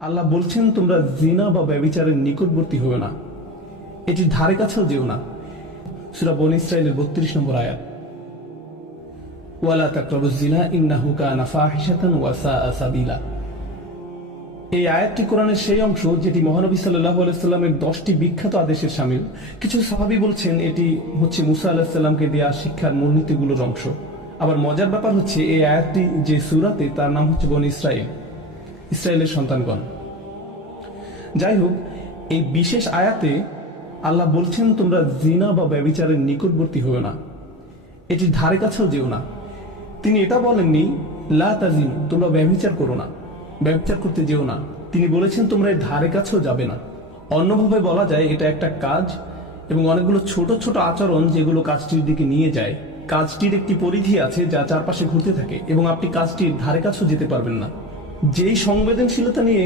আল্লাহ বলছেন তোমরা জিনা বা ব্যভিচারের নিকটবর্তী হবে না, এটির ধারে কাছেও যেও না। সূরা বনী ইসরাঈলের 32 নম্বর আয়াত। ওয়ালা তাকরাবুজ জিনা ইন্নাহু কানা ফাহিশাতান ওয়া সাআ সাবিলা। এই আয়াতটি কোরআনের সেই অংশ যেটি মহানবী সাল্লাল্লাহু আলাইহি সাল্লামের 10টি বিখ্যাত আদেশের শামিল। কিছু সাহাবী বলছেন এটি হচ্ছে মুসা আলাইহিস সালামকে দেয়া শিক্ষার মূলনীতিগুলোর অংশ। আবার মজার ব্যাপার হচ্ছে এই আয়াতটি যে সূরাতে তার নাম হচ্ছে বনী ইসরাঈল, ইসরায়েলের সন্তানগণ। যাই হোক, এই বিশেষ আয়াতে আল্লাহ বলছেন তোমরা জিনা বা ব্যভিচারের নিকটবর্তী হবে না, এটির ধারে কাছেও যেও না। তিনি এটা বলেননি লা তাজিনু, তোমরা ব্যভিচার করো না, ব্যভিচার করতে যেও না। তিনি বলেছেন তোমরা এর ধারে কাছেও যাবে না। অন্যভাবে বলা যায় এটা একটা কাজ এবং অনেকগুলো ছোট ছোট আচরণ যেগুলো কাজটির দিকে নিয়ে যায়। কাজটির একটি পরিধি আছে যা চারপাশে ঘুরতে থাকে এবং আপনি কাজটির ধারে কাছেও যেতে পারবেন না। যেই সংবেদনশীলতা নিয়ে